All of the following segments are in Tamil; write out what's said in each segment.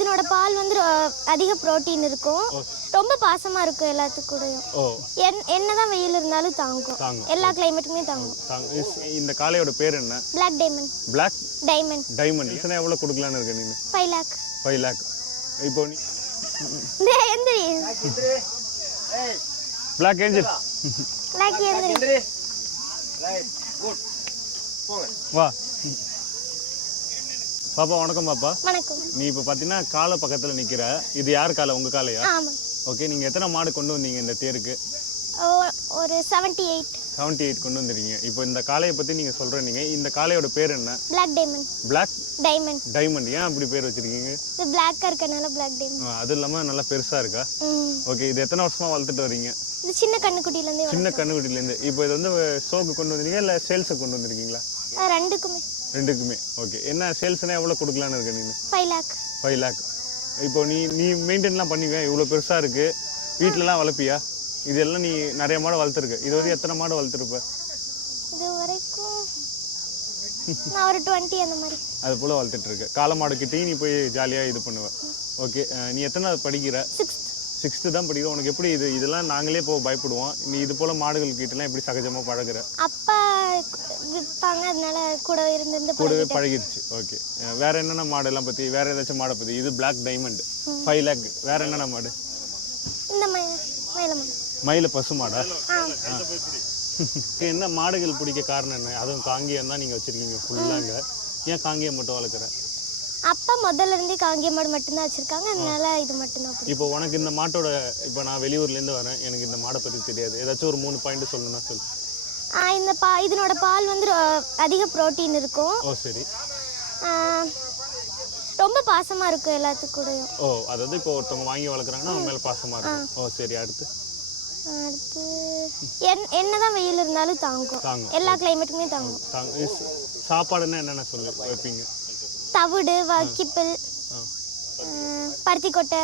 இதனோட பால் வந்து அதிக புரோட்டீன் இருக்கும். ரொம்ப பாசமா இருக்கும் எல்லாத்துக்கூடயும். என்னதான் வெயில் இருந்தாலும் தாங்கும். எல்லா கிளைமேட்டுக்குமே தாங்கும். இந்த காளையோட பேர் என்ன? Black diamond black diamond diamond இத்தனை எவ்வளோ கொடுக்கலான்னு இருக்க நீ ஃபைவ் லேக் ஃபைவ் லேக் இப்போ நீ எந்திரி. பிளாக் ஏஞ்சல் லேக் எந்திரி. வா. பாப்பா வணக்கம் பாப்பா. வணக்கம். நீ இப்போ பார்த்தீங்கன்னா காலை பக்கத்தில் நிற்கிற இது யார் காலை? உங்கள் காலையா? ஆமாம் ஓகே நீங்கள் எத்தனை மாடு கொண்டு வந்தீங்க இந்த தேருக்கு? ஒரு செவன்ட்டி எயிட் செவன்ட்டி எயிட் கொண்டு வந்திருக்கீங்க. இப்போ இந்த காளையை பற்றி நீங்கள் சொல்கிறீங்க இந்த காளையோட பேர் என்ன? Black diamond black diamond diamond ஏன் அப்படி பேர் வச்சிருக்கீங்க? இது பிளாக்காக இருக்கனால பிளாக் டைமண்ட் அது இல்லாமல் நல்லா பெருசாக இருக்கா? ஓகே இது எத்தனை வருஷமாக வளர்த்துட்டு வரீங்க? இது சின்ன கண்ணுக்குட்டியிலேருந்தே சின்ன கண்ணுக்குட்டிலேருந்து இப்போ இது வந்து ஷோக்கு கொண்டு வந்திருக்கீங்க இல்லை சேல்ஸுக்கு கொண்டு வந்திருக்கீங்களா? ரெண்டுக்குமே. ரெண்டுக்குமே. ஓகே என்ன சேல்ஸ்னா எவ்வளோ கொடுக்கலான்னு இருக்க நீ ஃபைவ் லேக் ஃபைவ் லேக் இப்போ நீ நீ மெயின்டைன்லாம் பண்ணுவியா இவ்வளோ பெருசாக இருக்குது வீட்டிலலாம் வளர்ப்பியா? இதெல்லாம் நீ நிறைய மாடு வளர்த்துருக்க. இது வந்து எத்தனை மாடு வளர்த்துருப்ப? இது வரைக்கும் நான் ஒரு டுவெண்ட்டி அந்த மாதிரி. அது போல் வளர்த்துட்டு இருக்க காளை மாடுக்கிட்டையும் நீ போய் ஜாலியாக இது பண்ணுவ. ஓகே நீ எத்தனை படிக்கிற? சிக்ஸ்த் சிக்ஸ்த்து தான் படிக்கிற உனக்கு எப்படி இது? இதெல்லாம் நாங்களே போய் பயப்படுவோம். நீ இது போல் மாடுகள் கிட்டலாம் எப்படி சகஜமாக பழகுற? அப்பா விற்பாங்க அதனால கூட இருந்து கூடவே பழகிடுச்சு. ஓகே வேற என்னென்ன மாடெல்லாம் பற்றி வேற ஏதாச்சும் மாடை பற்றி இது பிளாக் டைமண்ட் ஃபைவ் லேக் வேற என்னென்ன மாடு? இந்த ம மயிலம்மா. மயில பசு மாடா ஆ. என்ன மாடுகள் பிடிக்க காரணம் என்ன? அதுவும் காங்கியம் தான் நீங்கள் வச்சுருக்கீங்க ஃபுல்லாங்க ஏன் காங்கியம் மட்டும் வளர்க்குற? அப்பா முதல்ல இருந்தே காங்கிய மாடு மட்டும்தான் வச்சிருக்காங்க அதனால இது மட்டும்தான் இப்போ உனக்கு இந்த மாட்டோட இப்போ நான் வெளியூர்லேருந்து வரேன் எனக்கு இந்த மாடை பற்றி தெரியாது. ஏதாச்சும் ஒரு மூணு பாயிண்ட் சொல்லணும்னா சொல்லு. ஆ, இந்த பா இதனோட பால் வந்து அதிக புரோட்டீன் இருக்கும். ஓ சரி. ரொம்ப பாசமா இருக்கும் எல்லாத்துக்கூடயும் ஓ அதாவது இப்போ ஒருத்தவங்க வாங்கி வளர்க்குறாங்கன்னா அவங்க மேலே பாசமாக இருக்கும். ஓ சரி அடுத்து. அடுத்து என் என்னதான் வெயில் இருந்தாலும் தாங்கும். எல்லா கிளைமேட்டுக்குமே தாங்கும். சாப்பாடுன்னா என்னென்ன சொல்லு வைப்பீங்க? தவிடு வக்கிப்பில் பருத்தி கொட்டை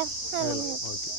ஓகே.